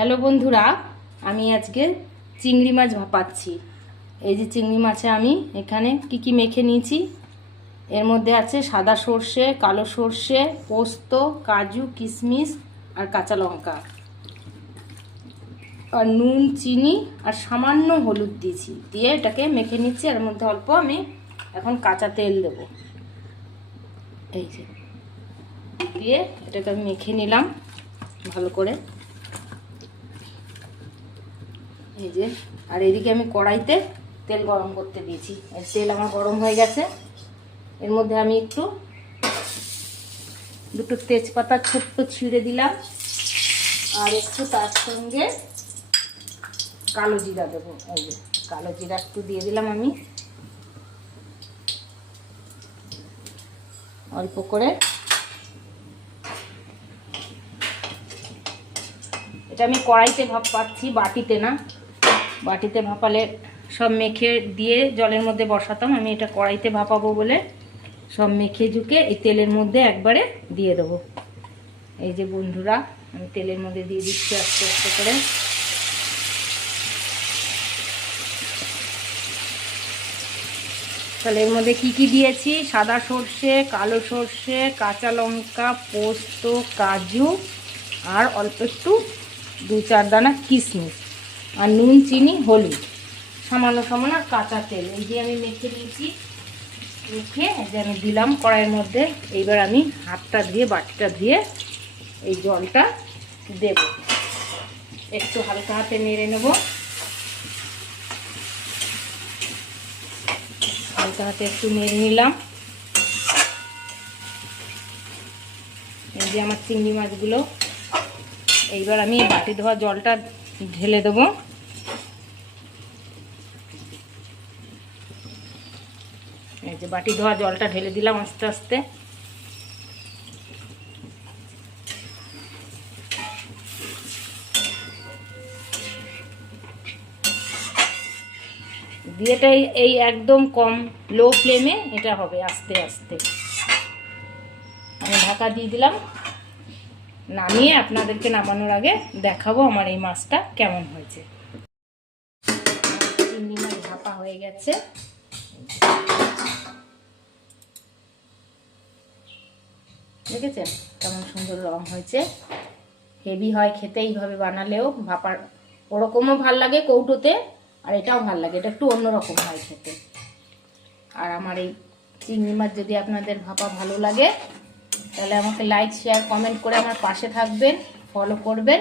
Hello বন্ধুরা, আমি আজকে চিংড়ি মাছ ভাপাচ্ছি। এই যে চিংড়ি মাছে আমি এখানে কি মেখে নিয়েছি। এর মধ্যে আছে সাদা সর্ষে, কালো সর্ষে, পোস্ত, কাজু, কিশমিশ আর কাঁচা লঙ্কা, আর নুন, চিনি আর সামান্য হলুদ দিয়েছি। দিয়ে এটাকে মেখে নিচ্ছি। এর মধ্যে অল্প আমি এখন কাঁচা তেল দেবো। এই যে দিয়ে এটাকে আমি মেখে নিলাম ভালো করে। এই যে, আর এদিকে আমি কড়াইতে তেল গরম করতে দিয়েছি। তেল আমার গরম হয়ে গেছে। এর মধ্যে আমি দুটো তেজপাতা ছোট্ট ছিঁড়ে দিলাম, আর একটু তার সঙ্গে কালো জিরা দেবো। এই যে কালো জিরা একটু দিয়ে দিলাম আমি অল্প করে। এটা আমি কড়াইতে ভাপাচ্ছি, বাটিতে না। বাটিতে ভাপালে সব মেখে দিয়ে জলের মধ্যে বসাতাম। আমি এটা কড়াইতে ভাপাবো বলে সব মেখে ঝুঁকে এই তেলের মধ্যে একবারে দিয়ে দেবো। এই যে বন্ধুরা, আমি তেলের মধ্যে দিয়ে দিচ্ছি আস্তে আস্তে করে। তাহলে এর মধ্যে কি দিয়েছি: সাদা সর্ষে, কালো সর্ষে, কাঁচা লঙ্কা, পোস্ত, কাজু আর অল্প একটু 2-4 দানা কিশমিশ, আর নুন, চিনি, হলুদ, সামান্য সামান্য কাঁচা তেল। এই যে আমি মেখে নিয়েছি। মেখে যে আমি দিলাম কড়াইয়ের মধ্যে। এইবার আমি হাতটা ধুয়ে, বাটিটা ধুয়ে এই জলটা দেব। একটু হালকা হাতে নেড়ে নেব। হালকা হাতে একটু নেড়ে নিলাম। এই যে আমার চিংড়ি মাছগুলো। এইবার আমি বাটি ধোয়া জলটা ঢেলে দেবো। এই যে বাটি ধোয়া জলটা ঢেলে দিলাম আস্তে আস্তে। দিয়ে এটা এই একদম কম লো ফ্লেমে এটা হবে আস্তে আস্তে। আমি ঢাকা দিয়ে দিলাম। নামিয়ে আপনাদেরকে নামানোর আগে দেখাবো আমার এই মাছটা কেমন হয়েছে। চিংড়ি মাছ ভাপা হয়ে গেছে। দেখেছেন কেমন সুন্দর রং হয়েছে। হেভি হয় খেতে এইভাবে বানালেও। ভাপার ওরকমও ভাল লাগে কৌটোতে, আর এটাও ভাল লাগে। এটা একটু অন্যরকম হয় খেতে। আর আমার এই চিংড়ি মাছ যদি আপনাদের ভাপা ভালো লাগে তাহলে আমাকে লাইক, শেয়ার, কমেন্ট করে আমার পাশে থাকবেন, ফলো করবেন।